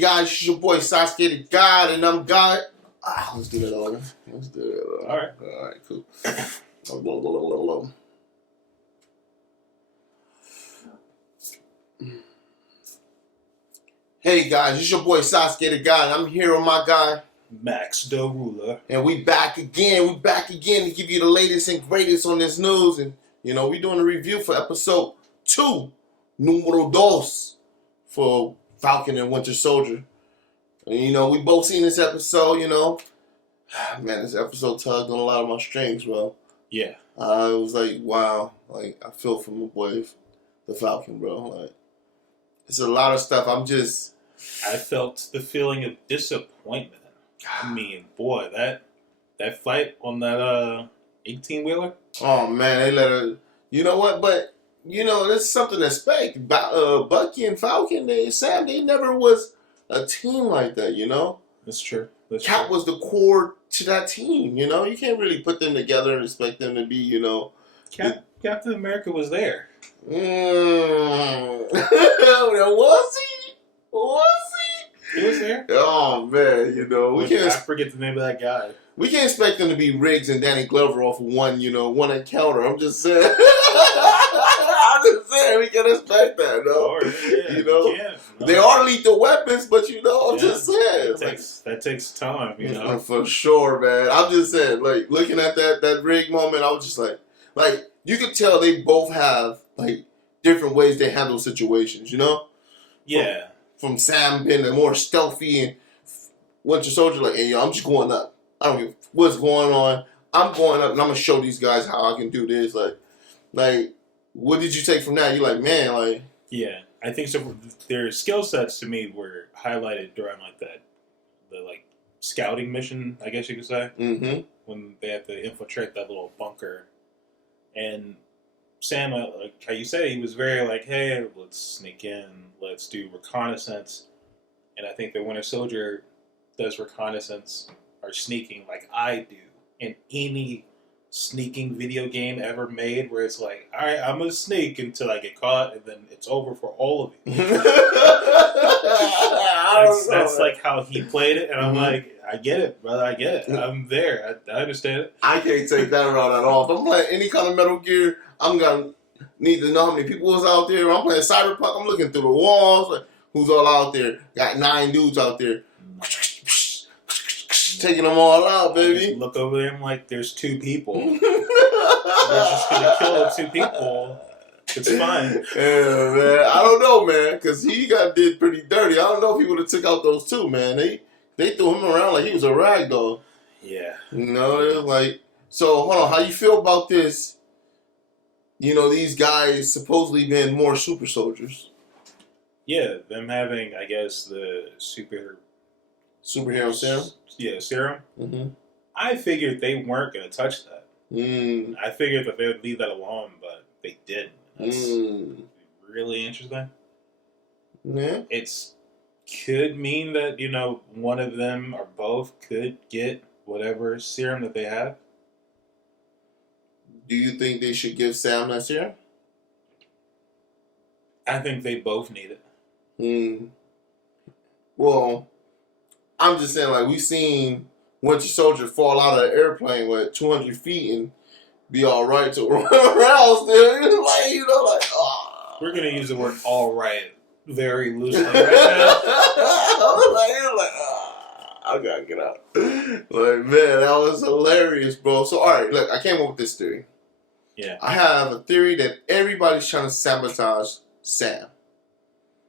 guys, it's your boy Sasuke the God, and I'm God. Let's do that over. All right, cool. Hey guys, it's your boy Sasuke the God. I'm here with my guy Max the Ruler, and we back again. We back again to give you the latest and greatest on this news, and we doing a review for episode 2, numero dos, for Falcon and Winter Soldier. And, we both seen this episode. Man, this episode tugged on a lot of my strings, bro. Yeah. It was like, wow, like I feel for my boy, the Falcon, bro. Like, it's a lot of stuff. I felt the feeling of disappointment. I mean, boy, that fight on that 18-wheeler. Oh man, they let her. You know what? But there's something to expect. Bucky and Falcon, they never was a team like that. That's true. Cap was the core to that team. You can't really put them together and expect them to be. Captain America was there. Was he? He was there. Oh man, we can't. I forget the name of that guy. We can't expect them to be Riggs and Danny Glover off of one encounter. I'm just saying. We can expect that, no? We can't. No. They are lethal weapons, but I'm just saying. That takes time, For sure, man. I'm just saying, like, looking at that Rig moment, I was just like, you could tell they both have, like, different ways they handle situations, Yeah. From Sam being the more stealthy and Winter Soldier, like, hey, yo, I'm just going up. I don't give what's going on. I'm going up, and I'm going to show these guys how I can do this. Like, what did you take from that? You're like, man, like... Yeah, I think so. Their skill sets, to me, were highlighted during, the scouting mission, I guess you could say. Mm-hmm. When they had to infiltrate that little bunker. And Sam, like how you said, he was very like, hey, let's sneak in, let's do reconnaissance. And I think the Winter Soldier does reconnaissance or sneaking like I do in any sneaking video game ever made, where it's like, all right, I'm going to sneak until I get caught, and then it's over for all of you. That's like how he played it, and I'm like, I get it, brother, I get it. I'm there. I understand it. I can't take that route at all. If I'm playing any kind of Metal Gear, I'm going to need to know how many people was out there. If I'm playing Cyberpunk, I'm looking through the walls. Like, who's all out there? Got 9 dudes out there. Taking them all out, baby. I just look over there and like, there's 2 people. We're just going to kill the 2 people. It's fine. Yeah, man. I don't know, man, because he did pretty dirty. I don't know if he would have took out those 2, man. They threw him around like he was a rag doll. Yeah. It was like, so hold on, how you feel about this? These guys supposedly being more super soldiers. Yeah, them having, I guess, the superhero serum? Yeah, serum. Mm-hmm. I figured they weren't going to touch that. I figured that they would leave that alone, but they didn't. That's really interesting. Yeah. It's could mean that, one of them or both could get whatever serum that they have. Do you think they should give Sam that serum? I think they both need it. Well, I'm just saying, like, we've seen Winter Soldier fall out of an airplane with 200 feet and be all right to run around still. We're going to use the word all right very loosely right now. I gotta get out. Like, man, that was hilarious, bro. So, all right, look, I came up with this theory. Yeah. I have a theory that everybody's trying to sabotage Sam.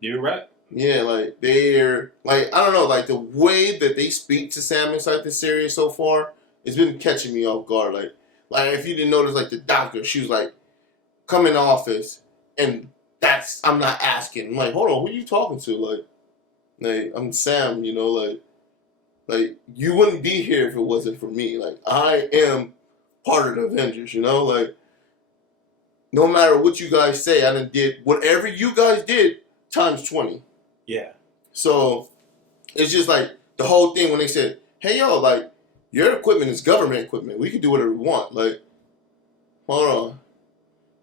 You're right. Yeah, like, they're, like, I don't know, like, the way that they speak to Sam inside the series so far, it's been catching me off guard. Like, if you didn't notice, like, the doctor, she was like, come in the office, and I'm not asking. I'm like, hold on, who are you talking to? Like, I'm Sam, like, you wouldn't be here if it wasn't for me. Like, I am part of the Avengers, like, no matter what you guys say, I done did whatever you guys did times 20. Yeah. So, it's just like, the whole thing when they said, hey, yo, like, your equipment is government equipment. We can do whatever we want. Like, hold on.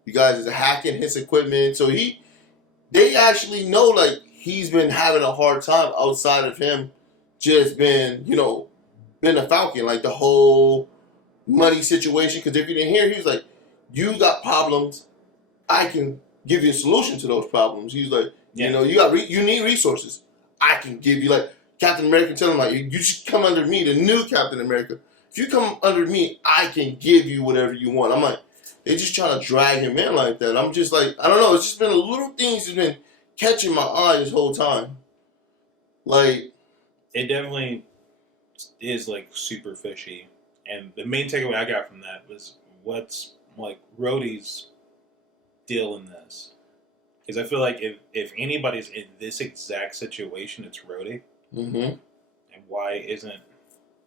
You guys is hacking his equipment. So they actually know, like, he's been having a hard time outside of him just been, been a Falcon, like the whole money situation. Because if you didn't hear, he was like, you got problems, I can give you a solution to those problems. He's like, you need resources. I can give you, like, Captain America tell him, like, you should come under me, the new Captain America. If you come under me, I can give you whatever you want. I'm like, they just trying to drag him in like that. I'm just like, I don't know. It's just been a little things that's been catching my eye this whole time. Like, it definitely is like super fishy. And the main takeaway I got from that was what's like Rhodey's deal in this. Because I feel like if anybody's in this exact situation, it's Rhodey. Mm-hmm. And why isn't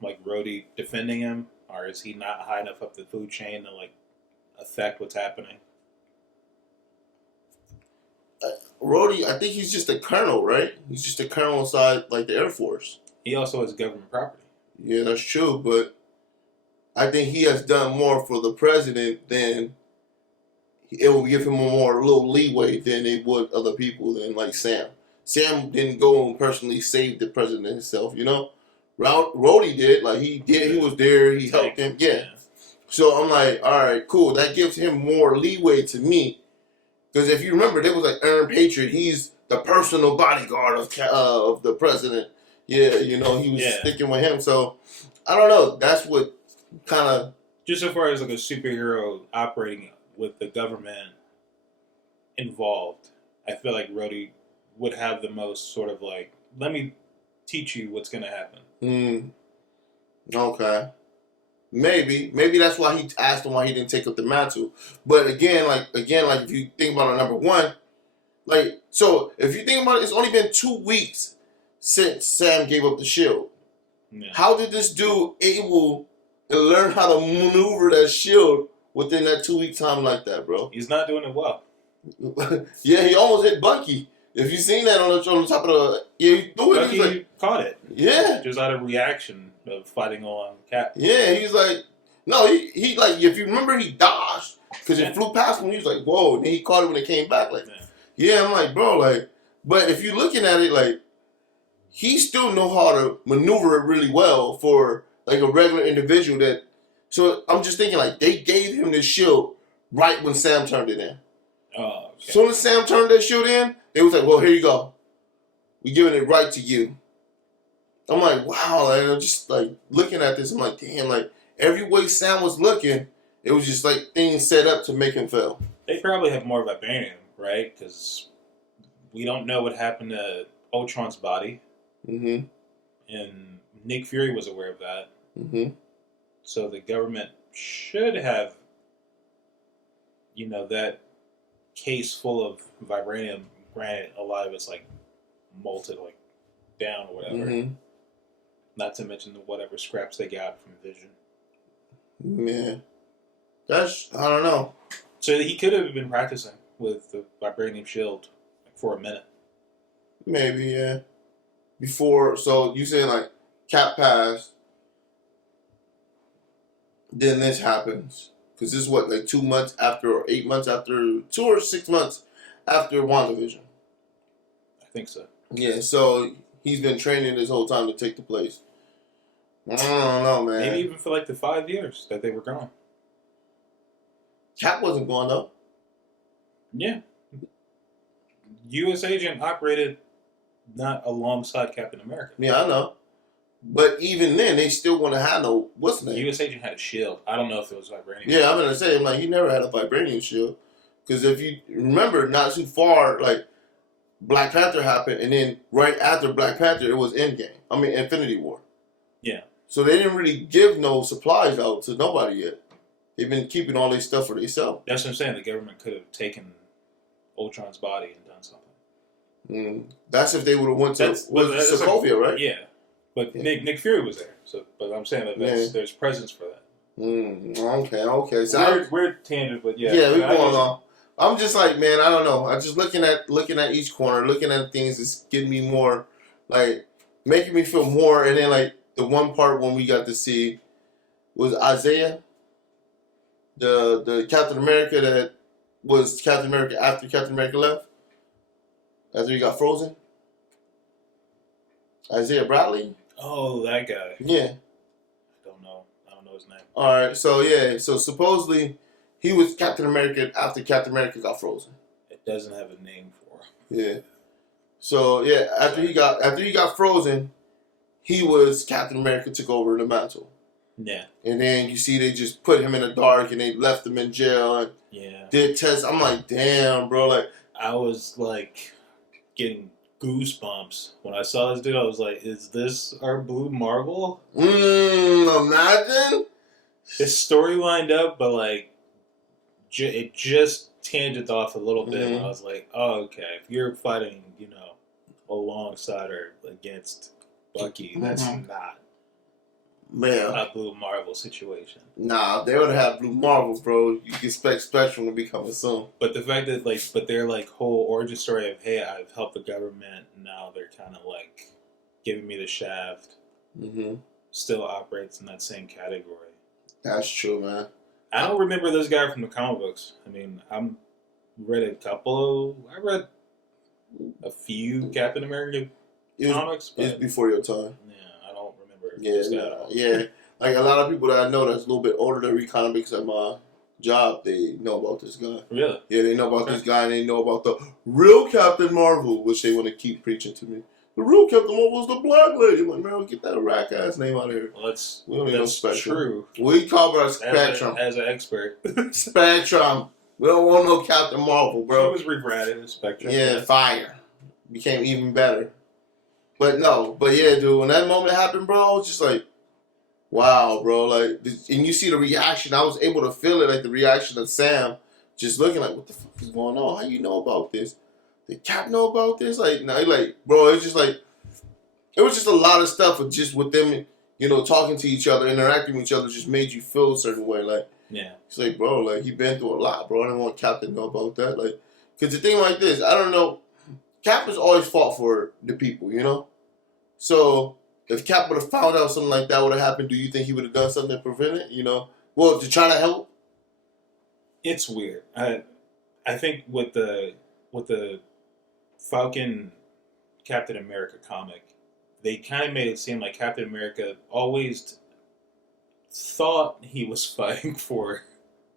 like Rhodey defending him, or is he not high enough up the food chain to like affect what's happening? Rhodey, I think he's just a colonel, right? He's just a colonel inside like the Air Force. He also has government property. Yeah, that's true, but I think he has done more for the president than it will give him a little leeway than it would other people than like Sam. Sam didn't go and personally save the president himself, Rhodey did. Like, he did. He was there. He helped him. Yeah. So I'm like, all right, cool. That gives him more leeway to me. Because if you remember, there was like Aaron Patriot. He's the personal bodyguard of the president. Yeah, he was sticking with him. So I don't know. That's what kind of... Just so far as like a superhero operating with the government involved, I feel like Rhodey would have the most sort of like, let me teach you what's going to happen. Okay. Maybe that's why he asked him why he didn't take up the mantle. But again, if you think about it, number one, like, so if you think about it, it's only been 2 weeks since Sam gave up the shield. Yeah. How did this dude able to learn how to maneuver that shield within that 2 week time like that, bro? He's not doing it well. Yeah, he almost hit Bucky. If you seen that on the top of the, he threw it. Bucky caught it. Yeah, just out of reaction of fighting on Cap. Yeah, he's like, no, he like, if you remember, he dodged because it flew past him. He was like, whoa, and then he caught it when it came back. Like, yeah, I'm like, bro, like, but if you're looking at it, like, he still know how to maneuver it really well for like a regular individual. That, so I'm just thinking, like, they gave him this shield right when Sam turned it in. Oh, okay. As soon as Sam turned that shield in, they was like, well, here you go. We're giving it right to you. I'm like, wow, and I'm just like looking at this. I'm like, damn, like every way Sam was looking, it was just like things set up to make him fail. They probably have more vibranium, right? Because we don't know what happened to Ultron's body. Mm-hmm. And Nick Fury was aware of that. Mm-hmm. So the government should have, that case full of vibranium. Granted, a lot of it's like molted, like down or whatever. Mm-hmm. Not to mention the whatever scraps they got from Vision. Yeah. I don't know. So he could have been practicing with the vibranium shield for a minute. Maybe, yeah. Before, so you saying like Cap passed, then this happens. Because this is what, like 2 months after, or 8 months after, 2 or 6 months after WandaVision. I think so. Yeah, so he's been training this whole time to take the place. I don't know, man. Maybe even for like the 5 years that they were gone. Cap wasn't gone, though. Yeah. U.S. Agent operated not alongside Captain America. Yeah, I know. But even then, they still want to have no, what's the name? U.S. Agent had a shield. I don't know if it was vibranium. Yeah, I'm going to say, like, he never had a vibranium shield. Because if you remember, not too far, like, Black Panther happened, and then right after Black Panther, it was Infinity War. Yeah. So they didn't really give no supplies out to nobody yet. They've been keeping all their stuff for themselves. That's what I'm saying. The government could have taken Ultron's body and done something. That's if they would have went to Sokovia, right? Yeah. But yeah. Nick Fury was there. So, but I'm saying that there's presence for that. Okay. So weird tangent, but yeah. Yeah, we're going on. I'm just like, man, I don't know. I'm just looking at each corner, looking at things is getting me more, like, making me feel more. And then, like, the one part when we got to see was Isaiah, the Captain America that was Captain America after Captain America left, after he got frozen. Isaiah Bradley. Oh, that guy. Yeah. I don't know his name. All right. So yeah. So supposedly he was Captain America after Captain America got frozen. It doesn't have a name for him. Yeah. So yeah, after he got frozen, he was Captain America, took over the mantle. Yeah. And then you see they just put him in the dark and they left him in jail and did tests. I'm like, damn, bro. Like, I was like getting goosebumps when I saw this dude. I was like, is this our Blue Marvel? Imagine. His story lined up, but like it just tangent off a little bit. Mm-hmm. And I was like, oh, okay. If you're fighting, alongside or against Bucky, that's not a Blue Marvel situation. Nah, they would have Blue Marvel, bro. You can expect Spectrum to be coming soon. But the fact that but their whole origin story of, hey, I've helped the government, now they're kind of giving me the shaft, still operates in that same category. That's true, man. I don't remember this guy from the comic books. I mean, I read a few Captain America comics. But it's before your time. Yeah, I don't remember this guy at all. Yeah. Like a lot of people that I know that's a little bit older that read comics at my job, they know about this guy. Really? Yeah, they know about this guy and they know about the real Captain Marvel, which they want to keep preaching to me. The real Captain Marvel is the black lady. I'm like, man, get that rack ass name out of here. Well, that's true. We talk about Spectrum. As an expert. Spectrum. We don't want no Captain Marvel, bro. It was rebranded as Spectrum. Yeah, fire. Became even better. But yeah, dude, when that moment happened, bro, I was just like, wow, bro. Like, and you see the reaction. I was able to feel it, like the reaction of Sam, just looking like, what the fuck is going on? How you know about this? Did Cap know about this? Like, no, bro, it's just like, it was just a lot of stuff with them, talking to each other, interacting with each other, just made you feel a certain way. Like, yeah. It's like, bro, like, he been through a lot, bro. I don't want Cap to know about that. Like, because the thing like this, I don't know, Cap has always fought for the people, So, if Cap would have found out something like that would have happened, do you think he would have done something to prevent it, Well, to try to help? It's weird. I think with the Falcon Captain America comic, they kind of made it seem like Captain America always thought he was fighting for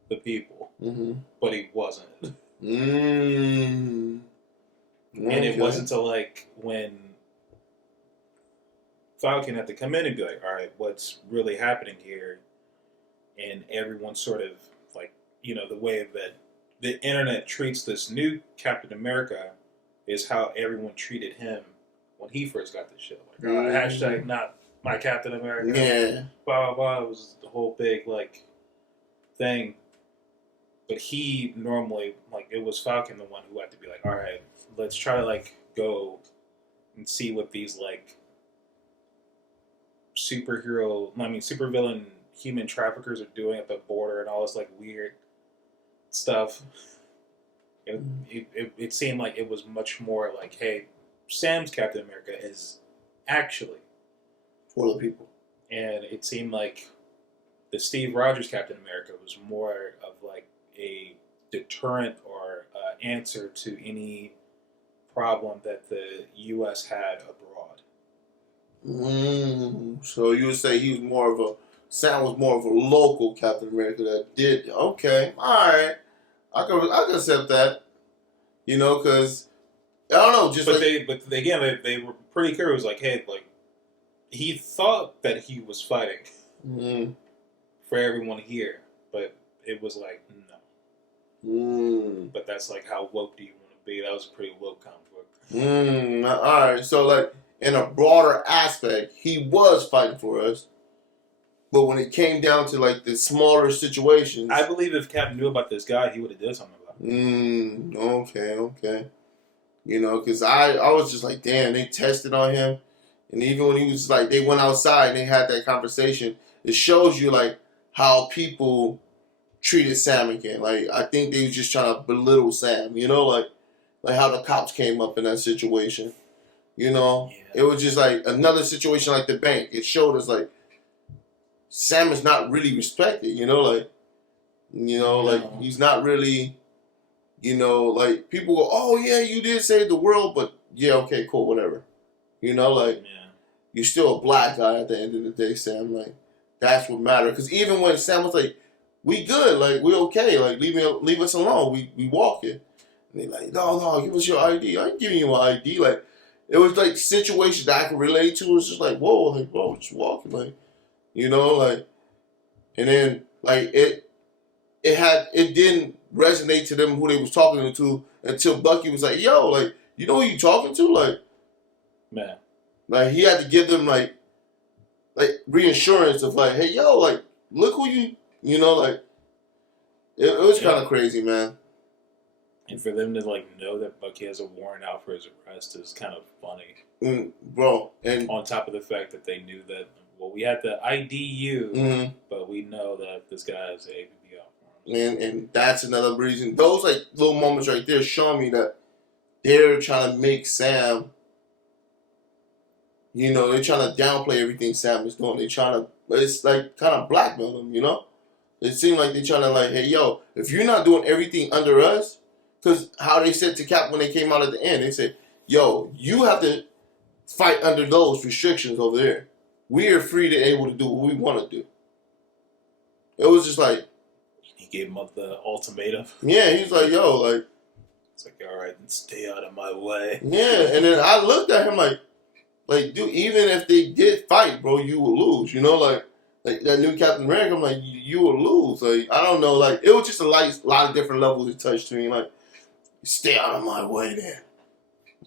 the people, but he wasn't. Okay. And it wasn't until when Falcon had to come in and be like, all right, what's really happening here? And everyone sort of the way that the internet treats this new Captain America is how everyone treated him when he first got this show. Hashtag not my Captain America. Yeah. Blah, blah, blah. It was the whole big, thing. But he normally, it was Falcon the one who had to be like, all right, let's try to, go and see what these, supervillain human traffickers are doing at the border and all this, weird stuff. It seemed like it was much more like, hey, Sam's Captain America is actually for the people. And it seemed like the Steve Rogers Captain America was more of a deterrent or answer to any problem that the U.S. had abroad. So you would say Sam was more of a local Captain America that did. Okay, all right. I can accept that. Because I don't know. Just they were pretty clear. It was hey, he thought that he was fighting for everyone here, but it was no. But that's how woke do you want to be? That was a pretty woke comic book. All right. So in a broader aspect, he was fighting for us. But when it came down to the smaller situations, I believe if Cap knew about this guy, he would have did something about Okay. it. Because I was just damn, they tested on him, and even when he was they went outside and they had that conversation, it shows you how people treated Sam again. I think they was just trying to belittle Sam. How the cops came up in that situation. Yeah. It was just another situation like the bank. It showed us Sam is not really respected, he's not really, people go, oh yeah, you did save the world, but yeah, okay, cool, whatever, Yeah. you're still a black guy at the end of the day, Sam. Like, that's what matters. Because even when Sam was like, we good, like, we okay, like, leave us alone, we walking. And they like, no, give us your ID. I ain't giving you my ID. Like, it was like situations that I could relate to. It's just like, whoa, like, bro, just walking, like, you know, like, and then like it didn't resonate to them who they was talking to until Bucky was like, yo, like, you know who you talking to, like, Man. like he had to give them like reassurance of like, hey, yo, like, look who you know, like, it was kind of crazy, man. And for them to like know that Bucky has a warrant out for his arrest is kind of funny, bro. And on top of the fact that they knew that, well, we had to ID you, but we know that this guy has a APB out for him. And that's another reason. Those like little moments right there showing me that they're trying to make Sam. You know, they're trying to downplay everything Sam is doing. They're trying to, it's like kind of blackmail him. You know, it seemed like they're trying to like, hey, yo, if you're not doing everything under us. Because how they said to Cap when they came out at the end, they said, yo, you have to fight under those restrictions over there. We are free to able to do what we want to do. It was just like... He gave him up the ultimatum. Yeah, he's like, yo, like... It's like, all right, then stay out of my way. Yeah, and then I looked at him like, dude, even if they did fight, bro, you will lose. You know, like that new Captain America, I'm like, you will lose. Like, I don't know, like, it was just a lot of different levels it touched to me, like, stay out of my way, then.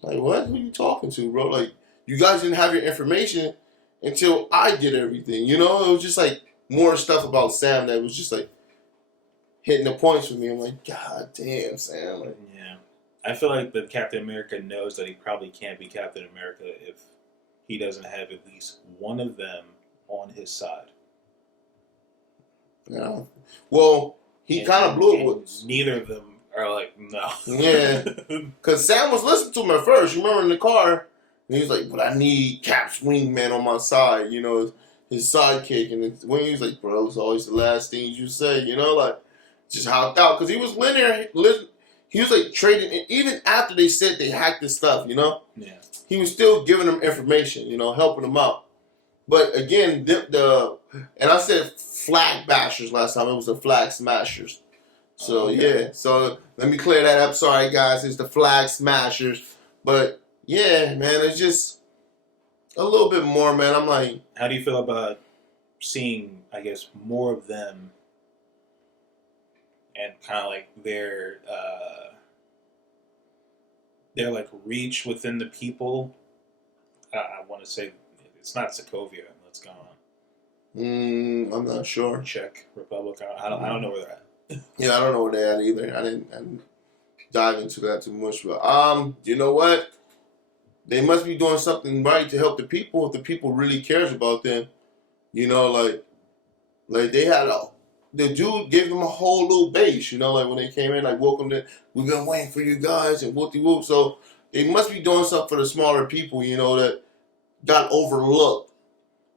Like, what? Who are you talking to, bro? Like, you guys didn't have your information until I did everything. You know, it was just like more stuff about Sam that was just like hitting the points for me. I'm like, God damn, Sam. Like, yeah, I feel like that Captain America knows that he probably can't be Captain America if he doesn't have at least one of them on his side. Yeah. Well, he kind of blew it with neither of them. Are like, no. Yeah. Because Sam was listening to him at first. You remember in the car? And he was like, but I need Cap's wingman on my side, you know, his sidekick. And when he was like, bro, it's always the last things you say, you know, like, just hopped out. Because he was linear. He was like trading. And even after they said they hacked his stuff, you know? Yeah. He was still giving them information, you know, helping them out. But again, and I said flag bashers last time. It was the flag smashers. So, yeah. So, let me clear that up. Sorry, guys. It's the flag smashers. But, yeah, man, it's just a little bit more, man. I'm like... How do you feel about seeing, I guess, more of them and kind of like their like reach within the people? I want to say it's not Sokovia that's gone. I'm not sure. Czech Republic. I don't know where they're at. Yeah, I don't know where they're at either. I didn't dive into that too much. But you know what? They must be doing something right to help the people if the people really cares about them. You know, like they had the dude gave them a whole little base, you know, like when they came in, like, welcome to, we've been waiting for you guys, and whoop-de-whoop. So they must be doing something for the smaller people, you know, that got overlooked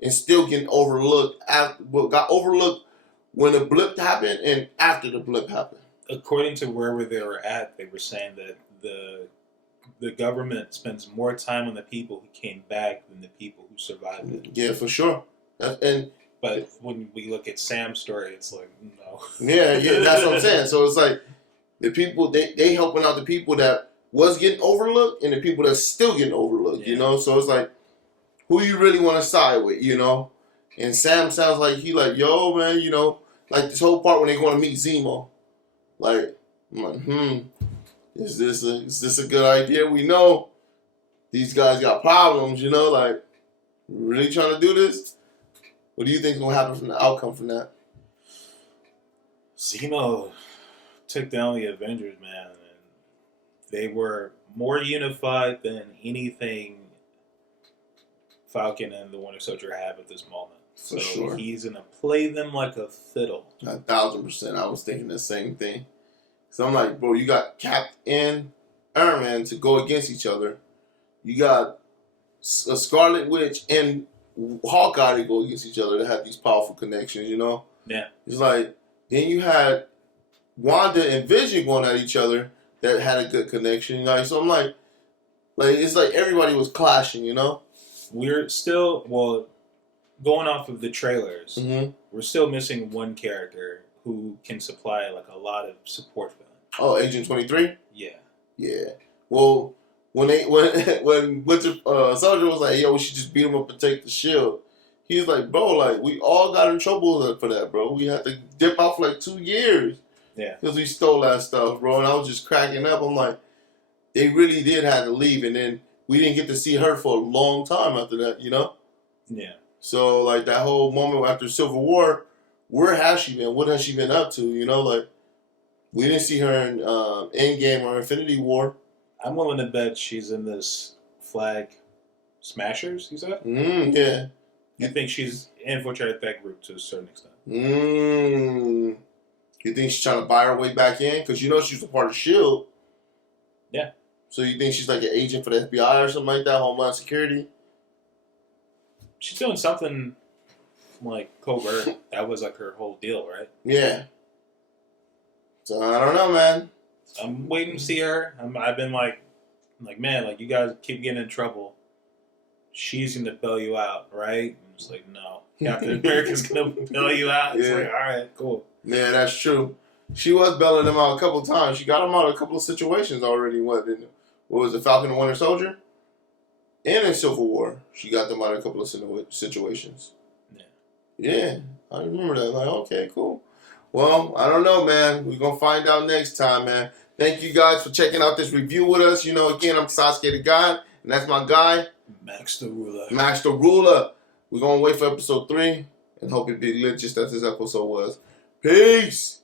and still getting overlooked got overlooked when the blip happened and after the blip happened. According to wherever they were at, they were saying that the government spends more time on the people who came back than the people who survived it. Yeah, for sure. But when we look at Sam's story, it's like, no. Yeah, that's what I'm saying. So it's like the people, they helping out the people that was getting overlooked and the people that's still getting overlooked, you know? So it's like, who you really want to side with, you know? And Sam sounds like he like, yo, man, you know, like this whole part when they going to meet Zemo. Like, I'm like, is this a good idea? We know these guys got problems, you know, like, really trying to do this? What do you think is going to happen from the outcome from that? Zemo took down the Avengers, man, and they were more unified than anything Falcon and the Winter Soldier have at this moment. For sure. He's going to play them like a fiddle. 1,000%. I was thinking the same thing. So I'm like, bro, you got Cap and Iron Man to go against each other. You got a Scarlet Witch and Hawkeye to go against each other to have these powerful connections, you know? Yeah. It's like, then you had Wanda and Vision going at each other that had a good connection. Like, so I'm like it's like everybody was clashing, you know? we're still going off of the trailers. Mm-hmm. We're still missing one character who can supply like a lot of support for them. Oh, Agent 23. Yeah. Yeah. Well, when Winter Soldier was like, "Yo, we should just beat him up and take the shield," he's like, "Bro, like we all got in trouble for that, bro. We had to dip out for like 2 years, Yeah, because we stole that stuff, bro." And I was just cracking up. I'm like, they really did have to leave, and then we didn't get to see her for a long time after that, you know. Yeah. So like that whole moment after Civil War, where has she been? What has she been up to? You know, like we didn't see her in Endgame or Infinity War. I'm willing to bet she's in this Flag Smashers. You said? Yeah. I think she's infiltrated that group to a certain extent. You think she's trying to buy her way back in? Because you know she was a part of S.H.I.E.L.D. Yeah. So you think she's like an agent for the FBI or something like that, Homeland Security? She's doing something like covert. That was like her whole deal, right? Yeah. So I don't know, man. I'm waiting to see her. I've been like, man, like you guys keep getting in trouble. She's gonna bail you out, right? I'm just like, no, Captain America's gonna bail you out. It's like, all right, cool. Yeah, that's true. She was bailing him out a couple times. She got him out of a couple of situations already. What was it? Falcon and Winter Soldier? And in Civil War, she got them out of a couple of situations. Yeah, I remember that. Like, okay, cool. Well, I don't know, man. We're going to find out next time, man. Thank you guys for checking out this review with us. You know, again, I'm Sasuke the God, and that's my guy, Max the Ruler. Max the Ruler. We're going to wait for episode 3 and hope it be lit just as this episode was. Peace.